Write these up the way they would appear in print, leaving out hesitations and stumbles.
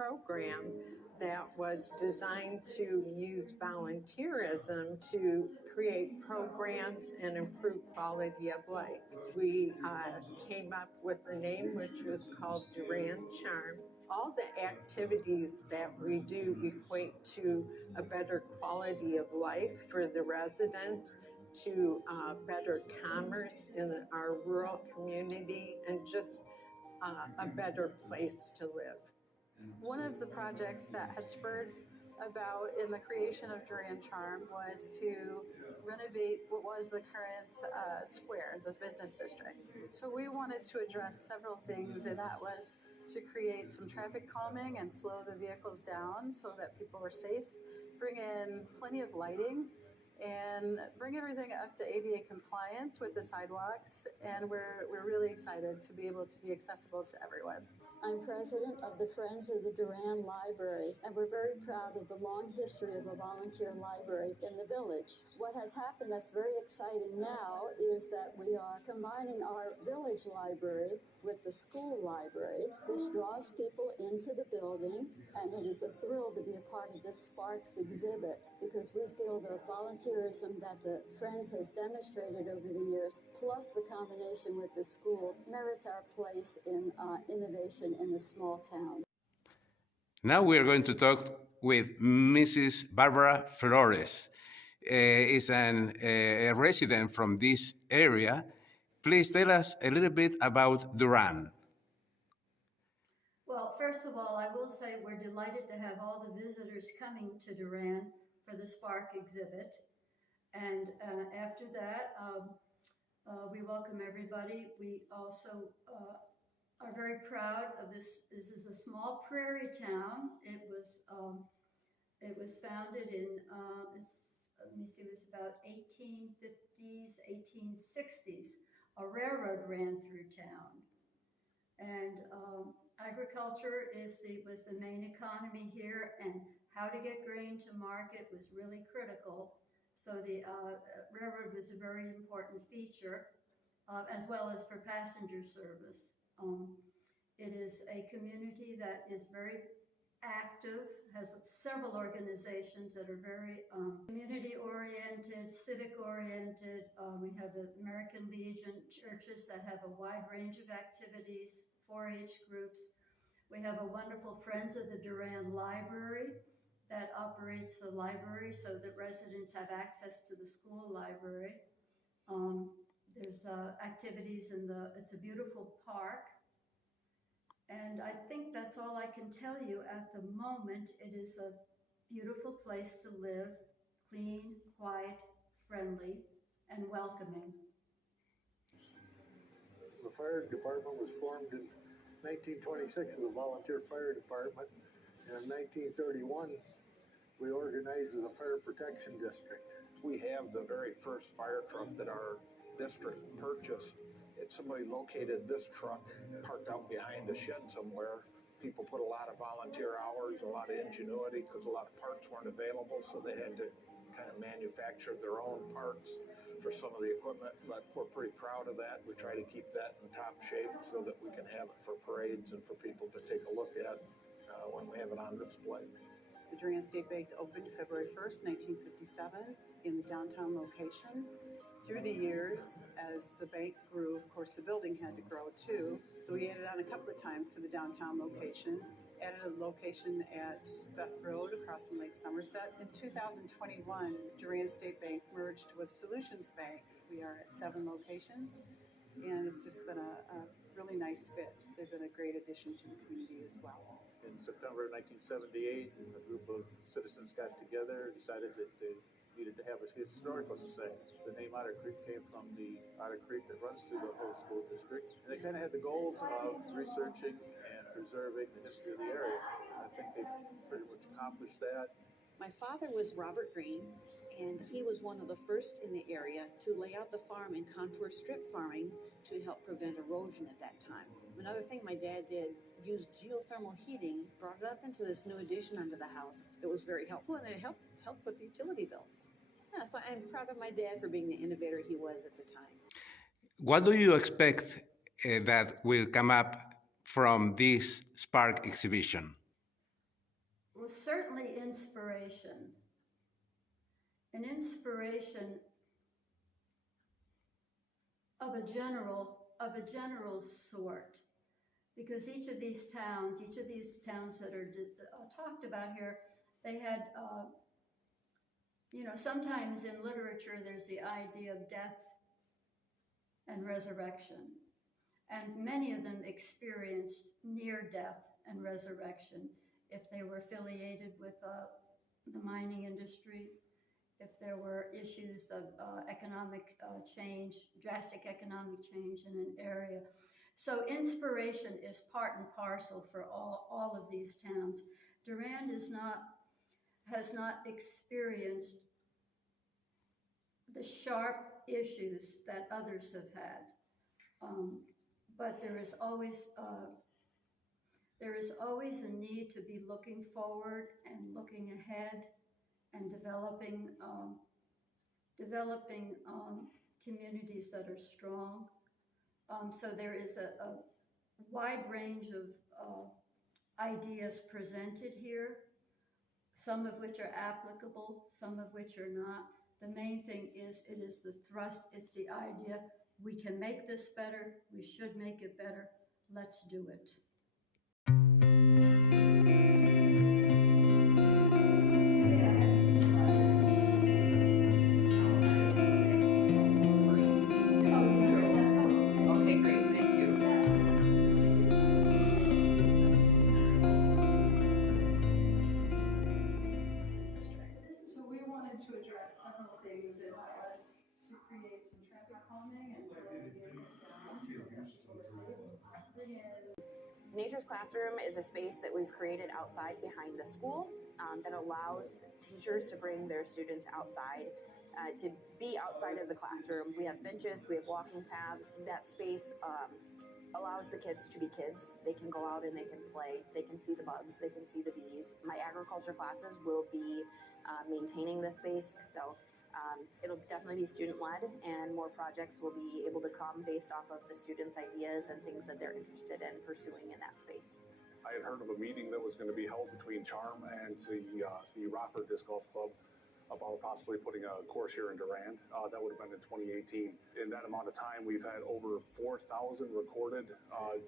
program that was designed to use volunteerism to create programs and improve quality of life. We came up with a name which was called Durand Charm. All the activities that we do equate to a better quality of life for the residents, to better commerce in our rural community, and just a better place to live. One of the projects that had spurred about in the creation of Durand Charm was to renovate what was the current square, the business district. So we wanted to address several things, and that was to create some traffic calming and slow the vehicles down so that people were safe, bring in plenty of lighting, and bring everything up to ADA compliance with the sidewalks. And we're really excited to be able to be accessible to everyone. I'm president of the Friends of the Durand Library, and we're very proud of the long history of a volunteer library in the village. What has happened that's very exciting now is that we are combining our village library with the school library, which draws people into the building, and it is a thrill to be a part of this Sparks exhibit because we feel the volunteerism that the Friends has demonstrated over the years, plus the combination with the school, merits our place in innovation in a small town. Now we are going to talk with Mrs. Barbara Flores. Is a resident from this area. Please tell us a little bit about Durand. Well, first of all, I will say we're delighted to have all the visitors coming to Durand for the Spark exhibit. And after that, we welcome everybody. We also are very proud of this. This is a small prairie town. It was founded in, let me see, it was about 1850s, 1860s. A railroad ran through town. And agriculture was the main economy here, and how to get grain to market was really critical. So the railroad was a very important feature, as well as for passenger service. It is a community that is very active, has several organizations that are very community-oriented, civic-oriented. We have the American Legion churches that have a wide range of activities, 4-H groups. We have a wonderful Friends of the Durand Library that operates the library so that residents have access to the school library. There's activities it's a beautiful park. And I think that's all I can tell you at the moment. It is a beautiful place to live, clean, quiet, friendly, and welcoming. The fire department was formed in 1926 as a volunteer fire department. And in 1931, we organized as a fire protection district. We have the very first fire truck that our district purchased. Somebody located this truck parked out behind a shed somewhere. People put a lot of volunteer hours, a lot of ingenuity, because a lot of parts weren't available, so they had to kind of manufacture their own parts for some of the equipment, but we're pretty proud of that. We try to keep that in top shape so that we can have it for parades and for people to take a look at when we have it on display. The Durand State Bank opened February 1st, 1957 in the downtown location. Through the years, as the bank grew, of course, the building had to grow too. So we added on a couple of times to the downtown location, added a location at Best Road across from Lake Somerset. In 2021, Durand State Bank merged with Solutions Bank. We are at 7 locations, and it's just been a really nice fit. They've been a great addition to the community as well. In September of 1978, a group of citizens got together, decided that they needed to have a historical society. The name Otter Creek came from the Otter Creek that runs through the whole school district. And they kind of had the goals of researching and preserving the history of the area. And I think they've pretty much accomplished that. My father was Robert Green, and he was one of the first in the area to lay out the farm and contour strip farming to help prevent erosion at that time. Another thing my dad did, used geothermal heating, brought it up into this new addition under the house that was very helpful, and it helped with the utility bills. Yeah, so I'm proud of my dad for being the innovator he was at the time. What do you expect that will come up from this Spark exhibition? was certainly inspiration. An inspiration of a general sort, because each of these towns that are talked about here, they had, sometimes in literature there's the idea of death and resurrection, and many of them experienced near death and resurrection if they were affiliated with the mining industry, if there were issues of economic change, drastic economic change in an area. So inspiration is part and parcel for all of these towns. Durand has not experienced the sharp issues that others have had. But there is always a need to be looking forward and looking ahead and developing communities that are strong. So there is a wide range of ideas presented here, some of which are applicable, some of which are not. The main thing is it is the thrust, it's the idea, we can make this better, we should make it better, let's do it. Okay, great, thank you. So we wanted to address several things, and that was to create some traffic calming and slow the vehicles down so that people are safe. Bring in Nature's Classroom is a space that we've created outside behind the school that allows teachers to bring their students outside, to be outside of the classroom. We have benches, we have walking paths. That space allows the kids to be kids. They can go out and they can play. They can see the bugs. They can see the bees. My agriculture classes will be maintaining this space, so it'll definitely be student-led, and more projects will be able to come based off of the students' ideas and things that they're interested in pursuing in that space. I had heard of a meeting that was going to be held between Charm and the Rockford Disc Golf Club about possibly putting a course here in Durand. That would have been in 2018. In that amount of time, we've had over 4,000 recorded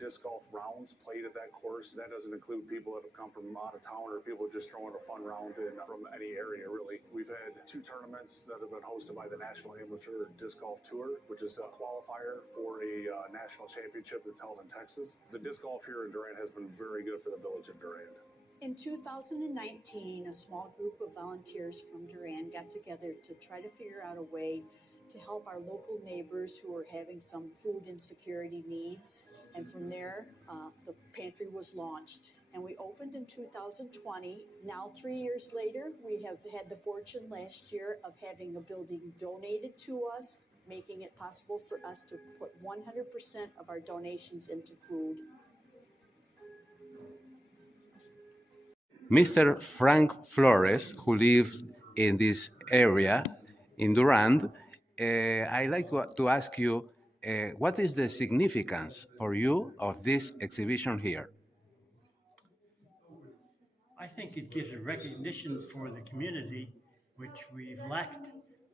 disc golf rounds played at that course. That doesn't include people that have come from out of town or people just throwing a fun round in from any area, really. We've had 2 tournaments that have been hosted by the National Amateur Disc Golf Tour, which is a qualifier for a national championship that's held in Texas. The disc golf here in Durand has been very good for the village of Durand. In 2019, a small group of volunteers from Durand got together to try to figure out a way to help our local neighbors who were having some food insecurity needs. And from there, the pantry was launched. And we opened in 2020. Now, 3 years later, we have had the fortune last year of having a building donated to us, making it possible for us to put 100% of our donations into food. Mr. Frank Flores, who lives in this area in Durand, I'd like to ask you, what is the significance for you of this exhibition here? I think it gives a recognition for the community, which we've lacked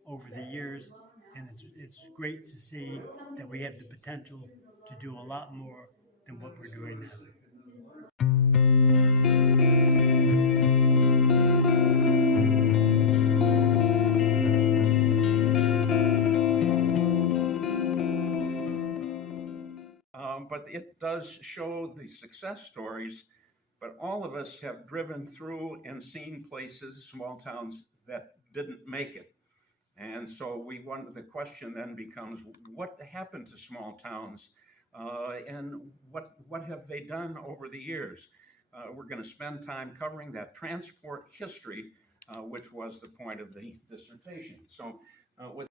over the years, and it's great to see that we have the potential to do a lot more than what we're doing now. But it does show the success stories, but all of us have driven through and seen places, small towns, that didn't make it. And so the question then becomes, what happened to small towns? And what have they done over the years? We're going to spend time covering that transport history, which was the point of the dissertation. So with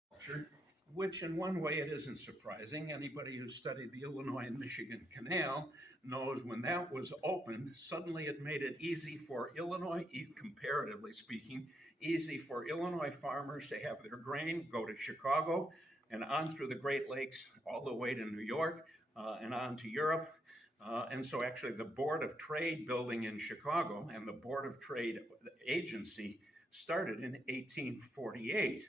which in one way it isn't surprising. Anybody who studied the Illinois and Michigan Canal knows when that was opened, suddenly it made it easy for Illinois, comparatively speaking, easy for Illinois farmers to have their grain go to Chicago and on through the Great Lakes all the way to New York and on to Europe. And so actually the Board of Trade building in Chicago and the Board of Trade agency started in 1848.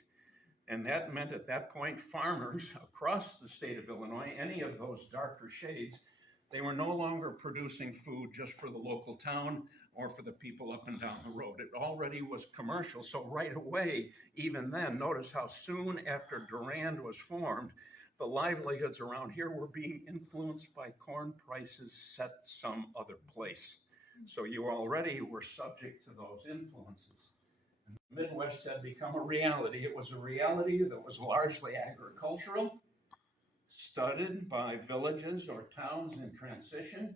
And that meant at that point, farmers across the state of Illinois, any of those darker shades, they were no longer producing food just for the local town or for the people up and down the road. It already was commercial. So right away, even then, notice how soon after Durand was formed, the livelihoods around here were being influenced by corn prices set some other place. So you already were subject to those influences. The Midwest had become a reality. It was a reality that was largely agricultural, studded by villages or towns in transition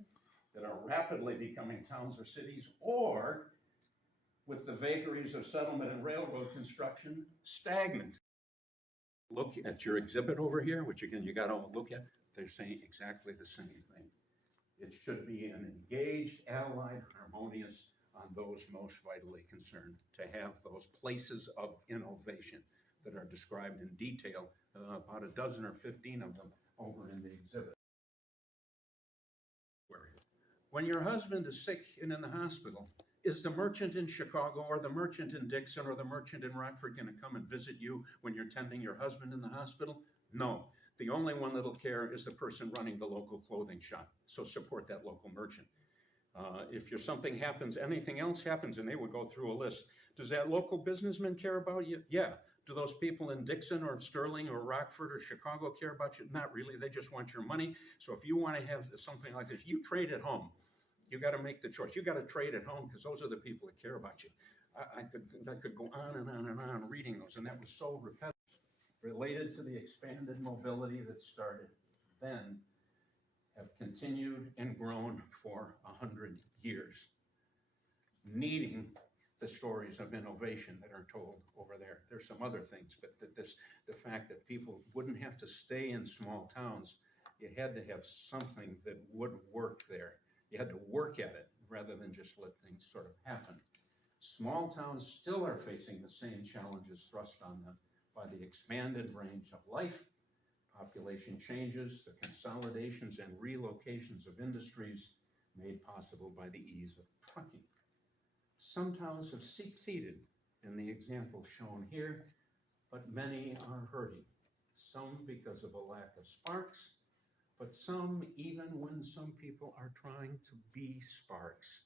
that are rapidly becoming towns or cities, or with the vagaries of settlement and railroad construction, stagnant. Look at your exhibit over here, which again, you got to look at. They're saying exactly the same thing. It should be an engaged, allied, harmonious on those most vitally concerned, to have those places of innovation that are described in detail, about a dozen or 15 of them over in the exhibit. When your husband is sick and in the hospital, is the merchant in Chicago or the merchant in Dixon or the merchant in Rockford going to come and visit you when you're tending your husband in the hospital? No. The only one that'll care is the person running the local clothing shop. So support that local merchant. If something happens, anything else happens, and they would go through a list. Does that local businessman care about you? Yeah. Do those people in Dixon or Sterling or Rockford or Chicago care about you? Not really. They just want your money. So if you want to have something like this, you trade at home. You got to make the choice. You got to trade at home because those are the people that care about you. I could go on and on and on reading those, and that was so repetitive. Related to the expanded mobility that started then, have continued and grown for 100 years, needing the stories of innovation that are told over there. There's some other things, but the fact that people wouldn't have to stay in small towns, you had to have something that would work there. You had to work at it rather than just let things sort of happen. Small towns still are facing the same challenges thrust on them by the expanded range of life, population changes, the consolidations and relocations of industries made possible by the ease of trucking. Some towns have succeeded in the example shown here, but many are hurting. Some because of a lack of sparks, but some even when some people are trying to be sparks.